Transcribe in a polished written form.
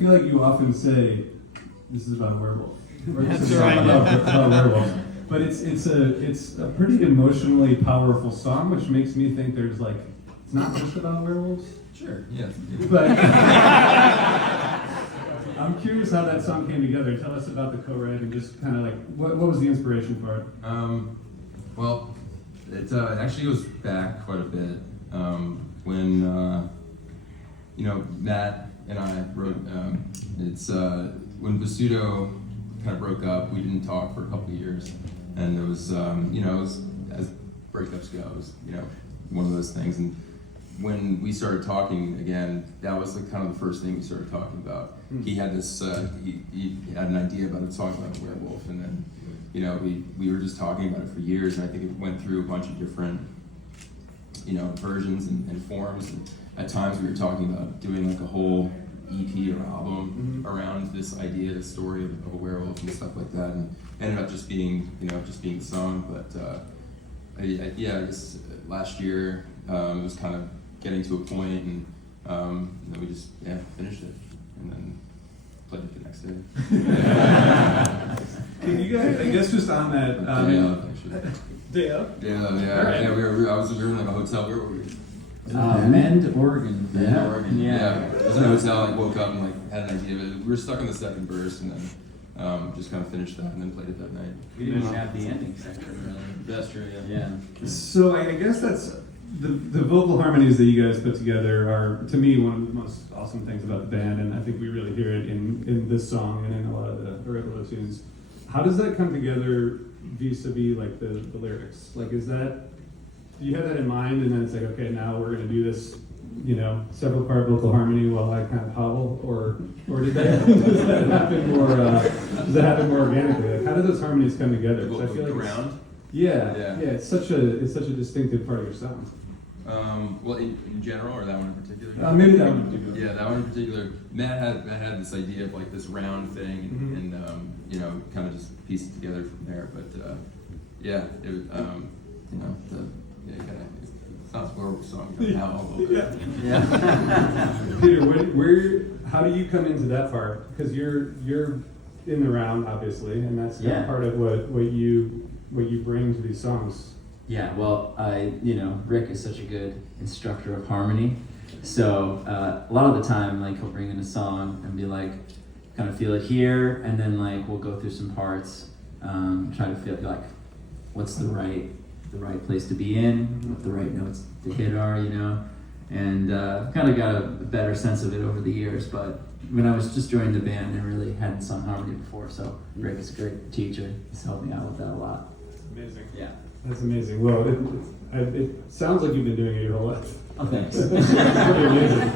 feel like you often say, this is about a werewolf. Or this That's is right. about werewolves. But it's a pretty emotionally powerful song, which makes me think there's like, it's not just about werewolves. Sure, yes. But I'm curious how that song came together. Tell us about the co-write and just kind of like, what was the inspiration for it? Well, it actually goes back quite a bit. When Matt and I wrote, when Basuto kind of broke up, we didn't talk for a couple of years, and it was, it was, as breakups go, it was, one of those things. And when we started talking again, that was kind of the first thing we started talking about. He had this, he had an idea about a song about a werewolf, and then, we were just talking about it for years, and I think it went through a bunch of different, versions and forms. And at times we were talking about doing like a whole EP or album around this idea, the story of a werewolf and stuff like that, and ended up just being, the song. But I guess last year it was kind of getting to a point, and then we just finished it, and then played it the next day. Can you guys, I guess just on that, Day of? Yeah. We were in like a hotel. Where were we? Mend, Oregon. Yeah, Oregon. Yeah. It was in a hotel. I woke up and like had an idea of it. We were stuck in the second verse, and then just kind of finished that, and then played it that night. We didn't have the ending section really. That's true. Yeah. So I guess that's the vocal harmonies that you guys put together are, to me, one of the most awesome things about the band, and I think we really hear it in this song and in a lot of the Orebolo tunes. How does that come together vis-a-vis like the lyrics? Like, is that, do you have that in mind, and then it's like, okay, now we're going to do this, several part vocal harmony while I kind of hobble, or does that happen more? Does that happen more organically? Like, how do those harmonies come together? 'Cause I feel like around. Yeah. It's such a distinctive part of your sound. Well, in general, or that one in particular? Maybe that one in particular. Yeah, that one in particular. Matt had this idea of like this round thing, and kind of just piece it together from there. But it sounds horrible song now. Yeah. Peter, how do you come into that part? Because you're in the round, obviously, and that's kind of part of what you bring to these songs. Yeah, well, Rick is such a good instructor of harmony. So a lot of the time, like, he'll bring in a song and be like, kind of feel it here, and then like we'll go through some parts, try to feel like what's the right place to be in, what the right notes to hit are, and kind of got a better sense of it over the years. But when I was just joining the band, I really hadn't sung harmony before, so Rick is a great teacher. He's helped me out with that a lot. That's amazing. Yeah. That's amazing. Well, it sounds like you've been doing it your whole life. Oh, thanks. It's pretty amazing.